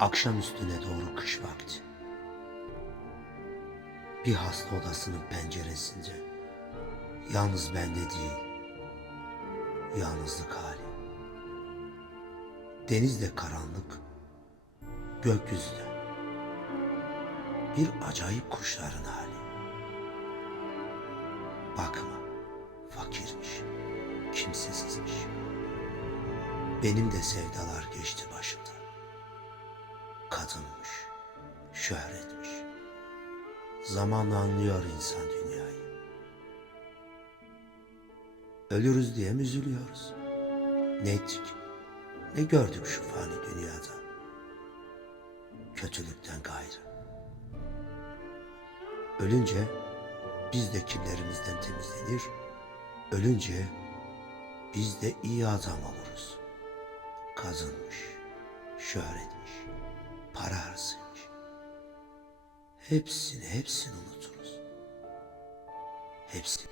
Akşam üstüne doğru kış vakti. Bir hasta odasının penceresinde yalnız bende değil, yalnızlık hali. Deniz de karanlık, gökyüzü de. Bir acayip kuşların hali. Bakma, fakirmiş, kimsesizmiş. Benim de sevdalar geçti başımdan. Kadınmış, şöhretmiş. Zamanla anlıyor insan dünyayı. Ölürüz diye mi üzülüyoruz? Ne ettik? Ne gördük şu fani dünyada? Kötülükten gayrı. Ölünce biz de kirlerimizden temizlenir. Ölünce biz de iyi adam oluruz. Kazınmış, şöhretmiş, Hepsini hepsini unuturuz. Hepsini.